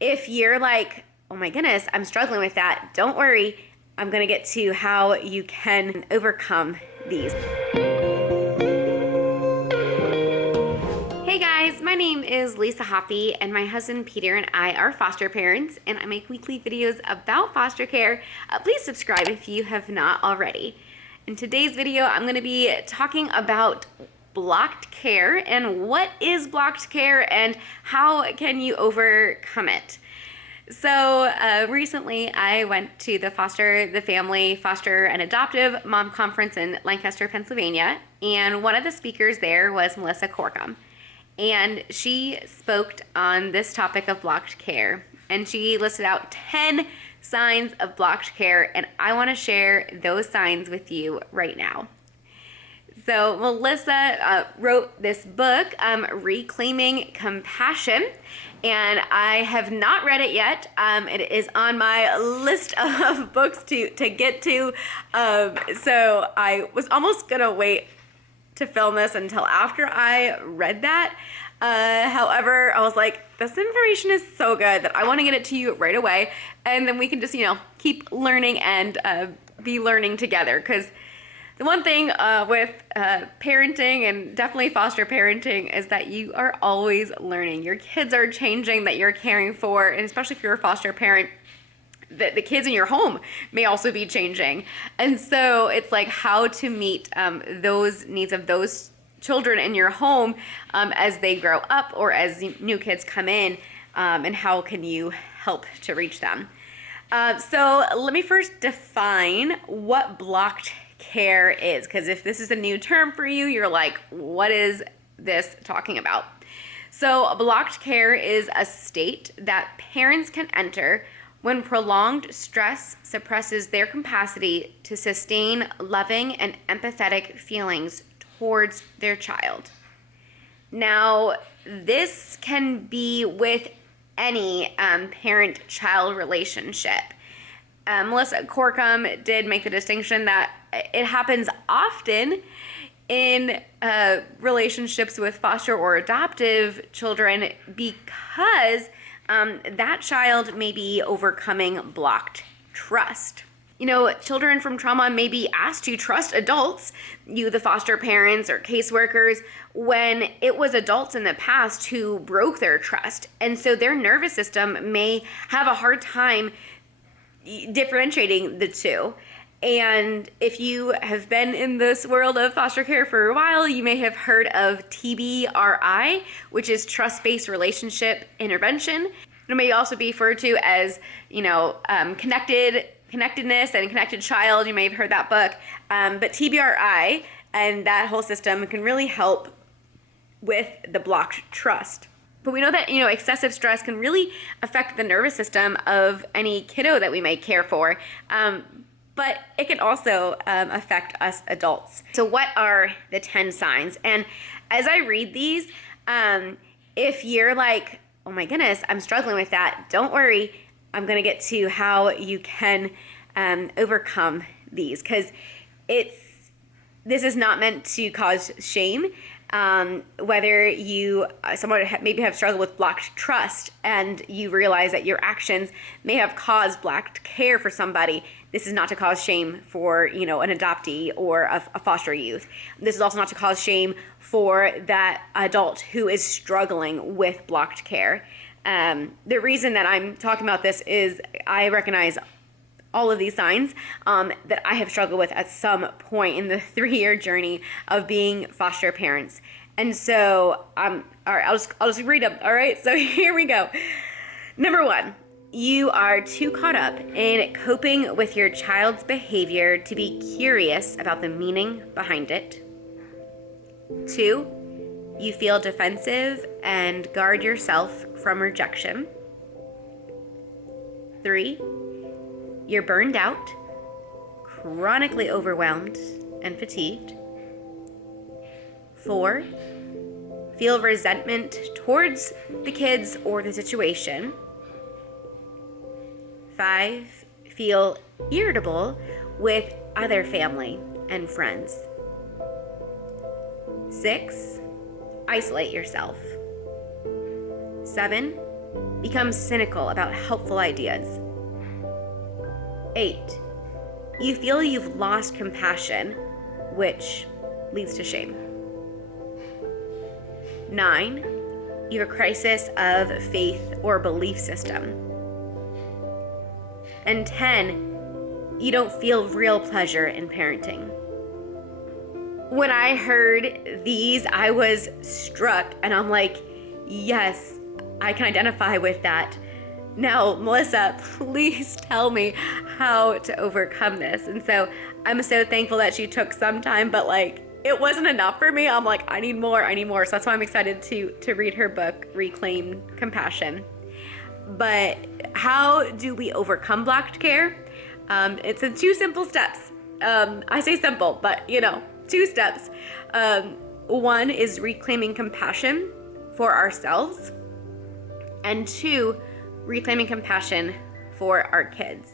If you're like, oh my goodness, I'm struggling with that, don't worry. I'm going to get to how you can overcome these. Hey guys, my name is Lisa Hoppy, and my husband Peter and I are foster parents, and I make weekly videos about foster care. Please subscribe if you have not already. In today's video, I'm going to be talking about blocked care and what is blocked care and how can you overcome it. So recently I went to the Family, Foster and Adoptive Mom Conference in Lancaster, Pennsylvania, and one of the speakers there was Melissa Corkum. And she spoke on this topic of blocked care, and she listed out 10 signs of blocked care, and I want to share those signs with you right now. So Melissa wrote this book, Reclaiming Compassion, and I have not read it yet. It is on my list of books to get to. So I was almost gonna wait to film this until after I read that. However, I was like, this information is so good that I want to get it to you right away, and then we can just, keep learning and be learning together. Because the one thing with parenting, and definitely foster parenting, is that you are always learning. Your kids are changing that you're caring for, and especially if you're a foster parent, the kids in your home may also be changing. And so it's like how to meet those needs of those children in your home as they grow up or as new kids come in, and how can you help to reach them. So let me first define what blocked care is, because if this is a new term for you, you're like, what is this talking about? So blocked care is a state that parents can enter when prolonged stress suppresses their capacity to sustain loving and empathetic feelings towards their child. Now, this can be with any parent-child relationship. Melissa Corkum did make the distinction that it happens often in relationships with foster or adoptive children because that child may be overcoming blocked trust. Children from trauma may be asked to trust adults, the foster parents or caseworkers, when it was adults in the past who broke their trust. And so their nervous system may have a hard time differentiating the two. And if you have been in this world of foster care for a while, you may have heard of TBRI, which is trust-based relationship intervention. It may also be referred to as, connectedness and connected child. You may have heard that book. But TBRI and that whole system can really help with the blocked trust. But we know that, excessive stress can really affect the nervous system of any kiddo that we may care for. But it can also affect us adults. So what are the 10 signs? And as I read these, if you're like, oh my goodness, I'm struggling with that, don't worry. I'm going to get to how you can overcome these, because this is not meant to cause shame. Whether someone maybe have struggled with blocked trust and you realize that your actions may have caused blocked care for somebody, this is not to cause shame for, an adoptee or a foster youth. This is also not to cause shame for that adult who is struggling with blocked care. The reason that I'm talking about this is I recognize all of these signs that I have struggled with at some point in the 3-year journey of being foster parents. And so, all right, I'll just read them. All right, so here we go. Number 1, you are too caught up in coping with your child's behavior to be curious about the meaning behind it. 2, you feel defensive and guard yourself from rejection. 3, you're burned out, chronically overwhelmed, and fatigued. 4, feel resentment towards the kids or the situation. 5, feel irritable with other family and friends. 6, isolate yourself. 7, become cynical about helpful ideas. 8, you feel you've lost compassion, which leads to shame. 9, you have a crisis of faith or belief system. And 10, you don't feel real pleasure in parenting. When I heard these, I was struck, and I'm like, yes, I can identify with that. Now, Melissa, please tell me how to overcome this. And so I'm so thankful that she took some time, but like, it wasn't enough for me. I'm like, I need more. So that's why I'm excited to read her book, Reclaim Compassion. But how do we overcome blocked care? It's in 2 simple steps. I say simple, but 2 steps. 1 is reclaiming compassion for ourselves, and 2, reclaiming compassion for our kids.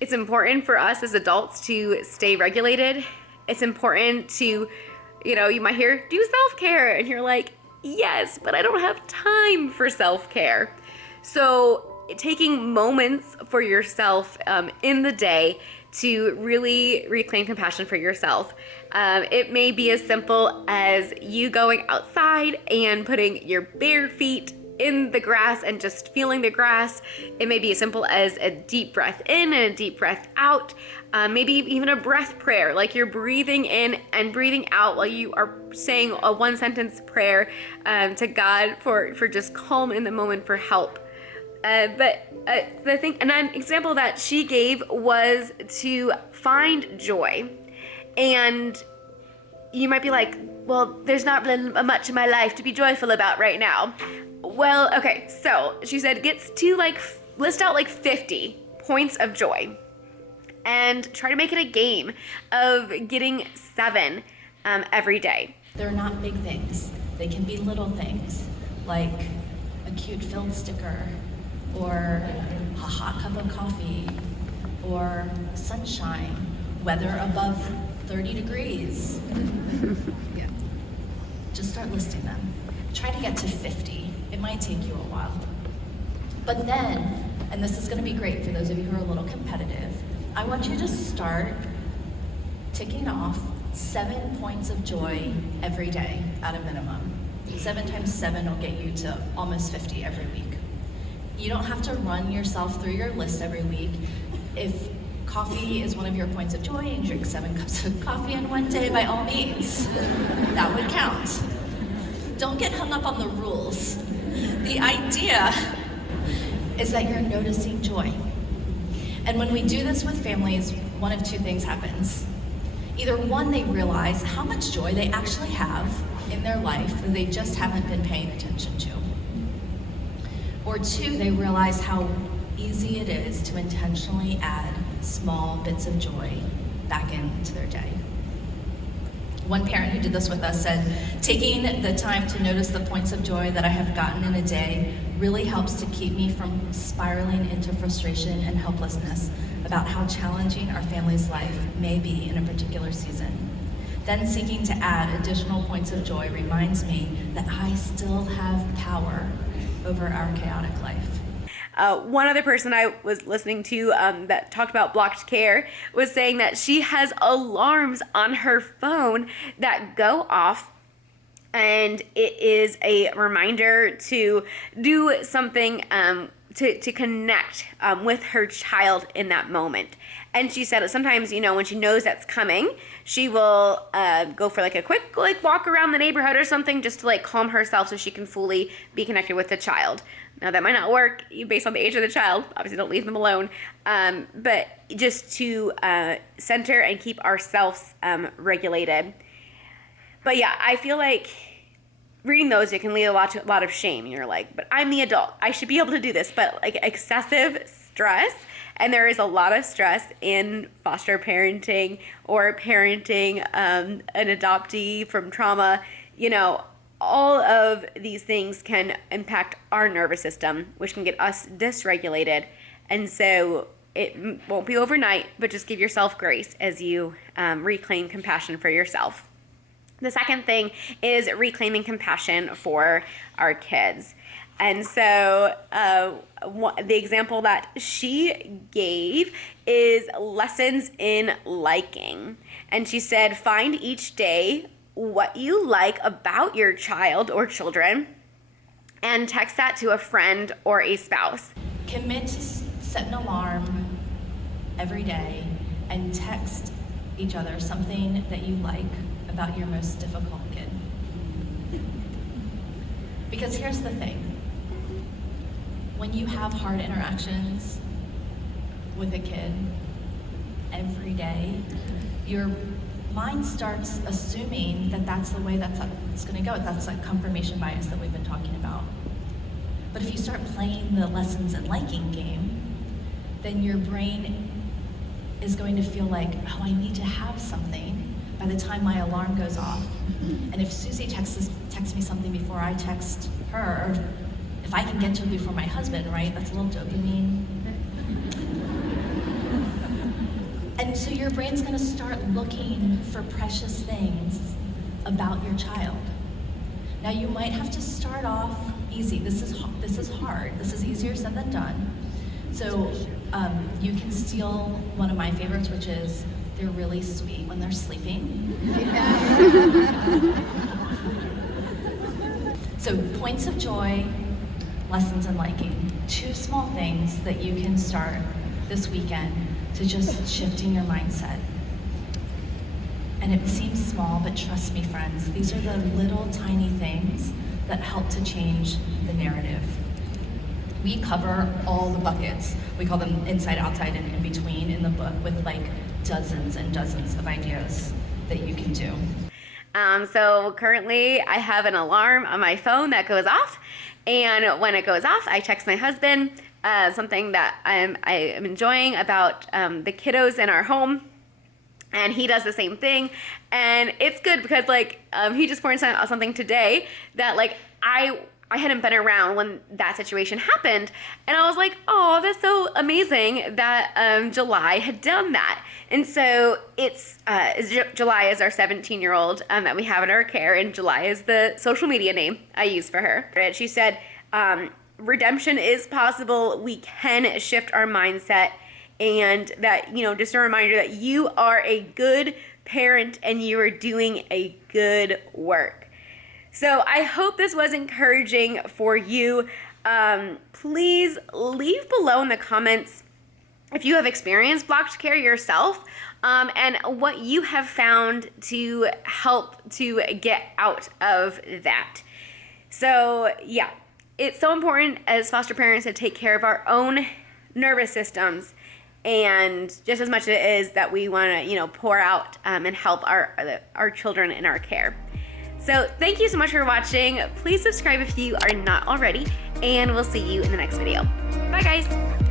It's important for us as adults to stay regulated. It's important to, you might hear, do self-care, and you're like, yes, but I don't have time for self-care. So taking moments for yourself in the day to really reclaim compassion for yourself. It may be as simple as you going outside and putting your bare feet in the grass and just feeling the grass. It may be as simple as a deep breath in and a deep breath out. Maybe even a breath prayer, like you're breathing in and breathing out while you are saying a 1-sentence prayer to God for just calm in the moment, for help. But the thing, and an example that she gave was to find joy. And you might be like, well, there's not really much in my life to be joyful about right now. Well, okay, so she said list out 50 points of joy and try to make it a game of getting 7 every day. They're not big things. They can be little things, like a cute filled sticker, or a hot cup of coffee, or sunshine, weather above 30 degrees. Yeah. Just start listing them. Try to get to 50. It might take you a while. But then, and this is going to be great for those of you who are a little competitive, I want you to start ticking off 7 points of joy every day at a minimum. 7 times 7 will get you to almost 50 every week. You don't have to run yourself through your list every week. If coffee is one of your points of joy and you drink 7 cups of coffee in one day, by all means, that would count. Don't get hung up on the rules. The idea is that you're noticing joy. And when we do this with families, one of 2 things happens. Either 1, they realize how much joy they actually have in their life that they just haven't been paying attention to. Or 2, they realize how easy it is to intentionally add small bits of joy back into their day. One parent who did this with us said, taking the time to notice the points of joy that I have gotten in a day really helps to keep me from spiraling into frustration and helplessness about how challenging our family's life may be in a particular season. Then seeking to add additional points of joy reminds me that I still have power over our chaotic life. One other person I was listening to that talked about blocked care was saying that she has alarms on her phone that go off, and it is a reminder to do something to connect with her child in that moment. And she said that sometimes, when she knows that's coming, she will go for a quick walk around the neighborhood or something just to calm herself so she can fully be connected with the child. Now that might not work based on the age of the child. Obviously don't leave them alone. But just to center and keep ourselves regulated. But yeah, I feel like reading those, it can lead a lot of shame. You're like, but I'm the adult. I should be able to do this. But excessive stress, and there is a lot of stress in foster parenting or parenting an adoptee from trauma. All of these things can impact our nervous system, which can get us dysregulated. And so it won't be overnight, but just give yourself grace as you reclaim compassion for yourself. The second thing is reclaiming compassion for our kids. And so the example that she gave is lessons in liking. And she said, find each day what you like about your child or children and text that to a friend or a spouse. Commit to set an alarm every day and text each other something that you like about your most difficult kid. Because here's the thing. When you have hard interactions with a kid every day, your mind starts assuming that that's the way it's going to go. That's that confirmation bias that we've been talking about. But if you start playing the lessons and liking game, then your brain is going to feel like, oh, I need to have something by the time my alarm goes off. And if Susie texts me something before I text her, or if I can get to it before my husband, right? That's a little dopamine. And so your brain's gonna start looking for precious things about your child. Now you might have to start off easy. This is hard. This is easier said than done. So you can steal one of my favorites, which is they're really sweet when they're sleeping. So points of joy, lessons in liking. 2 small things that you can start this weekend to just shifting your mindset. And it seems small, but trust me, friends, these are the little tiny things that help to change the narrative. We cover all the buckets. We call them inside, outside, and in between in the book with like dozens and dozens of ideas that you can do. So currently I have an alarm on my phone that goes off, and when it goes off, I text my husband something that I am enjoying about the kiddos in our home, and he does the same thing. And it's good because like he just pointed out something today that like I hadn't been around when that situation happened, and I was like, oh, that's so amazing that July had done that. And so it's July is our 17-year-old that we have in our care, and July is the social media name I use for her. And she said, redemption is possible. We can shift our mindset, and that, you know, just a reminder that you are a good parent and you are doing a good work. So I hope this was encouraging for you. Please leave below in the comments if you have experienced blocked care yourself, and what you have found to help to get out of that. So yeah, it's so important as foster parents to take care of our own nervous systems, and just as much as it is that we want to, you know, pour out and help our children in our care. So thank you so much for watching. Please subscribe if you are not already, and we'll see you in the next video. Bye guys.